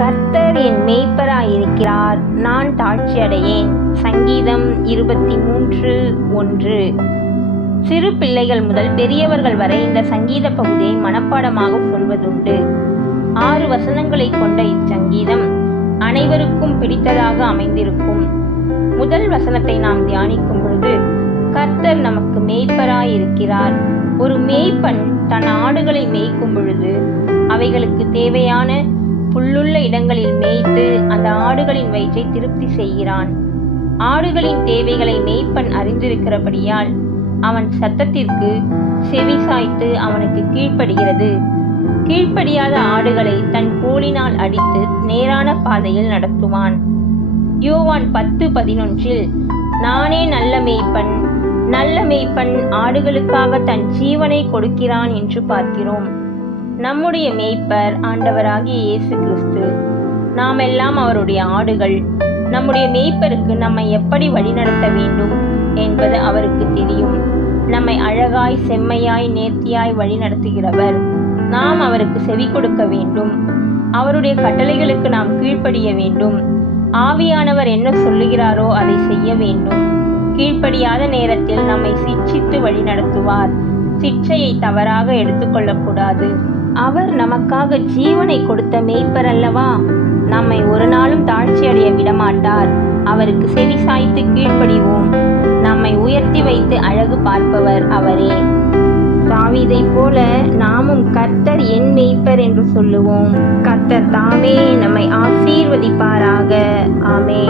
கர்த்தர் என் மேய்ப்பராயிருக்கிறார். நான் தாழ்ச்சி அடையேன் சங்கீதம் இருபத்தி மூன்று ஒன்று. சிறு பிள்ளைகள் முதல் பெரியவர்கள் வரை இந்த சங்கீத பகுதியை மனப்பாடமாக சொல்வதுண்டு. ஆறு வசனங்களை கொண்ட இச்சங்கீதம் அனைவருக்கும் பிடித்ததாக அமைந்திருக்கும். முதல் வசனத்தை நாம் தியானிக்கும் பொழுது கர்த்தர் நமக்கு மேய்ப்பராயிருக்கிறார். ஒரு மேய்ப்பன் தன் ஆடுகளை மேய்க்கும் பொழுது அவைகளுக்கு தேவையான புல்லுள்ள இடங்களில் மேய்த்து அந்த ஆடுகளின் வயிற்றை திருப்தி செய்கிறான். ஆடுகளின் தேவைகளை மேய்ப்பன் அறிந்திருக்கிறபடியால் அவன் சத்தத்திற்கு செவி சாய்த்து அவனுக்கு கீழ்ப்படுகிறது. கீழ்ப்படியாத ஆடுகளை தன் கோலினால் அடித்து நேரான பாதையில் நடத்துவான். யோவான் பத்து பதினொன்றில் நானே நல்ல மேய்ப்பன் நல்ல மேய்ப்பன் ஆடுகளுக்காக தன் ஜீவனை கொடுக்கிறான் என்று பார்க்கிறோம். நம்முடைய மேய்ப்பர் ஆண்டவராகிய இயேசு கிறிஸ்து. நாம் எல்லாம் அவருடைய ஆடுகள். நம்முடைய மேய்ப்பருக்கு நம்மை எப்படி வழிநடத்த வேண்டும் என்பது அவருக்கு தெரியும். நம்மை அழகாய் செம்மையாய் நேர்த்தியாய் வழிநடத்துகிறவர் நாம் அவருக்கு செவி கொடுக்க வேண்டும். அவருடைய கட்டளைகளுக்கு நாம் கீழ்ப்படிய வேண்டும். ஆவியானவர் என்ன சொல்லுகிறாரோ அதை செய்ய வேண்டும். கீழ்ப்படியாத நேரத்தில் நம்மை சிச்சித்து வழிநடத்துவார். சிக்ஷையை தவறாக எடுத்துக்கொள்ளக்கூடாது. அவர் நமக்காக ஜீவனை கொடுத்த மேய்ப்பர் அல்லவா நம்மை ஒரு நாளும் தாழ்ச்சி அடைய விடமாட்டார். அவருக்கு செவி சாய்த்து கீழ்ப்படிவோம். நம்மை உயர்த்தி வைத்து அழகு பார்ப்பவர் அவரே. தாவிதை போல நாமும் கர்த்தர் என் மெய்ப்பர் என்று சொல்லுவோம். கர்த்தர் தாமே நம்மை ஆசீர்வதிப்பாராக. ஆமே